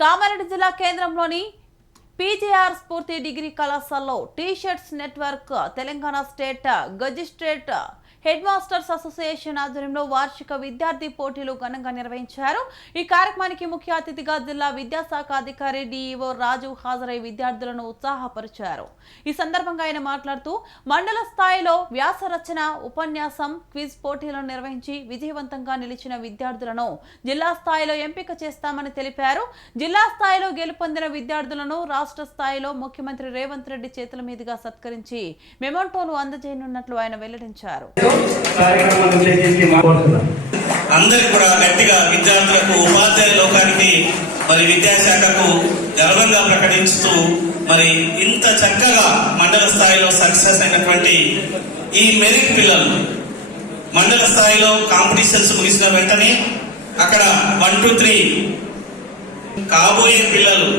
కామారెడ్డి జిల్లా కేంద్రంలోని PJR Spoorthi degree కళాశాలలో T-shirts network Telangana state gazetted headmasters association ఆధ్వర్యంలో వార్షిక విద్యార్థి పోటీలు ఘనంగా నిర్వహించారు। ఈ కార్యక్రమానికి ముఖ్య అతిథిగా జిల్లా విద్యాశాఖ అధికారి డిఈఓ రాజు హాజరై విద్యార్థులను ఉత్సాహపరిచారు। ఈ సందర్భంగా ఆయన మాట్లాడుతూ మండల స్థాయిలో వ్యాస రచన, ఉపన్యాసం, క్విజ్ పోటీలను నిర్వహించి విజయవంతంగా నిలిచిన విద్యార్థులను జిల్లా స్థాయిలో ఎంపిక చేస్తామని తెలిపారు। జిల్లా స్థాయిలో గెలుపొందిన విద్యార్థులను రాష్ట్ర స్థాయిలో ముఖ్యమంత్రి రేవంత్ రెడ్డి చేతుల మీదుగా సత్కరించి మెమోంటోలు అందజేయనున్నట్లు ఆయన వెల్లడించారు। అందరికి కూడా గట్టిగా విద్యార్థులకు ఉపాధ్యాయ లోకానికి మరి విద్యాశాఖకు గర్వంగా ప్రకటించుతూ మరి ఇంత చక్కగా మండల స్థాయిలో సక్సెస్ అయినటువంటి ఈ మెరిట్ పిల్లలు మండల స్థాయిలో కాంపిటీషన్స్ ముగిసిన వెంటనే అక్కడ 1, 2, 3 కాబోయే పిల్లలు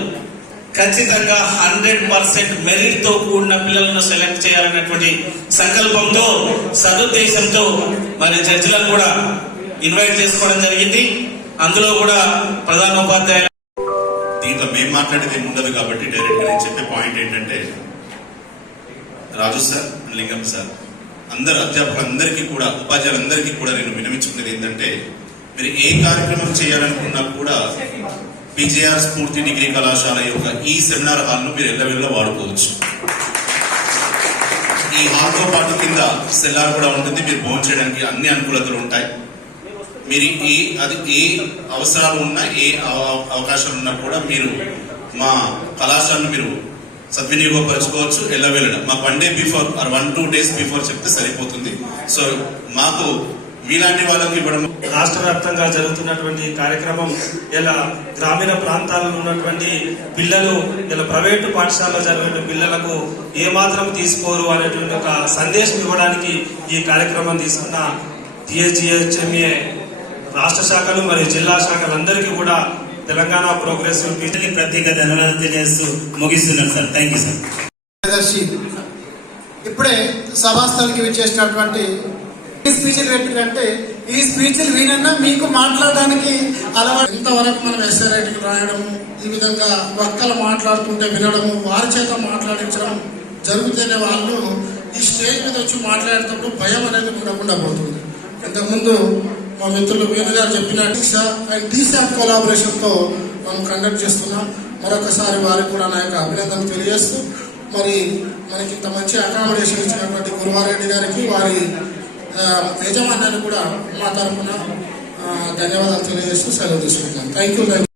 ఖచ్చితంగా 100% మెరిట్ తో కూడిన పిల్లలను సెలెక్ట్ చేయాలన్నటువంటి సంకల్పంతో సదుద్దేశంతో మరి జడ్జిలను కూడా ఇన్వైట్ చేసుకోవడం జరిగింది। అందులో కూడా ప్రధానోపాధ్యాయులు దీంట్లో మేము మాట్లాడేది ఉండదు కాబట్టి డైరెక్ట్ గా నేను చెప్పే పాయింట్ ఏంటంటే రాజు సార్, లింగం సార్, అందరు అధ్యాపకులందరికీ కూడా ఉపాధ్యాయులందరికీ కూడా నేను వినవించుకునేది ఏంటంటే మీరు ఏ కార్యక్రమం చేయాలనుకున్నా కూడా పీజేఆర్ స్ఫూర్తి డిగ్రీ కళాశాల యొక్క ఈ సెమినార్ హాల్ ను మీరు ఎల్లవెల్ల వాడుకోవచ్చు। ఈ హాల్ తో పాటు కింద సెల్లార్ కూడా ఉంటుంది, మీరు భోజనం చేయడానికి అన్ని అనుకూలతలు ఉంటాయి। మీరు ఏ అవసరాలు ఉన్నా, ఏ అవకాశాలు ఉన్నా కూడా మీరు మా కళాశాలను మీరు సద్వినియోగపరచుకోవచ్చు ఎల్లవేళ। మాకు 1 day before or 1-2 days before చెప్తే సరిపోతుంది। సో మాకు మీలాంటి వాళ్ళకి ఇవ్వడం రాష్ట్ర వ్యాప్తంగా జరుగుతున్నటువంటి కార్యక్రమం ఇలా గ్రామీణ ప్రాంతాల్లో ఉన్నటువంటి పిల్లలు ఇలా ప్రైవేటు పాఠశాలలో చదివే పిల్లలకు ఏమాత్రం తీసుకోరు అనేటువంటి ఒక సందేశం ఇవ్వడానికి ఈ కార్యక్రమం తీసుకున్న జిహెచ్ఎంఏ రాష్ట్ర శాఖలు మరియు జిల్లా శాఖలందరికీ కూడా తెలంగాణ ప్రోగ్రెసివ్ ప్రత్యేక ధన్యవాదాలు తెలియజేస్తూ ముగిస్తున్నాను సార్। Thank you sir. ఇప్పుడే సభాస్థలికి విచ్చేసినటువంటి స్పీచ్లు పెట్టినంటే ఈ స్పీచ్లు వినన్నా మీకు మాట్లాడడానికి అలవాటు। ఇంతవరకు మనం ఎస్ఏ రైటింగ్ రాయడం, ఈ విధంగా వక్తలు మాట్లాడుతుంటే వినడము, వారి చేత మాట్లాడించడం జరుగుతూనే వాళ్ళు ఈ స్టేజ్ మీద వచ్చి మాట్లాడేటప్పుడు భయం అనేది ఉండకుండా పోతుంది। ఇంతకుముందు మా మిత్రులు వేణు గారు చెప్పినట్టు టీశాట్ కొలాబరేషన్తో మనం కండక్ట్ చేస్తున్నాం। మరొకసారి వారికి కూడా నా యొక్క అభినందనలు తెలియజేస్తూ మరి మనకి ఇంత మంచి అకామిడేషన్ ఇచ్చినటువంటి గురువారెడ్డి గారికి, వారి యజమాన్యాన్ని కూడా మా తరఫున ధన్యవాదాలు తెలియజేస్తూ సెలవు తీసుకుంటున్నాను। Thank you.